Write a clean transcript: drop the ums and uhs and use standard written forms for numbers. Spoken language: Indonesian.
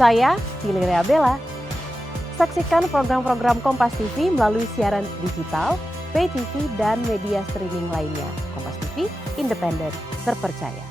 Saya, Valeria Bella. Saksikan program-program Kompas TV melalui siaran digital, pay TV, dan media streaming lainnya. Kompas TV, independen, terpercaya.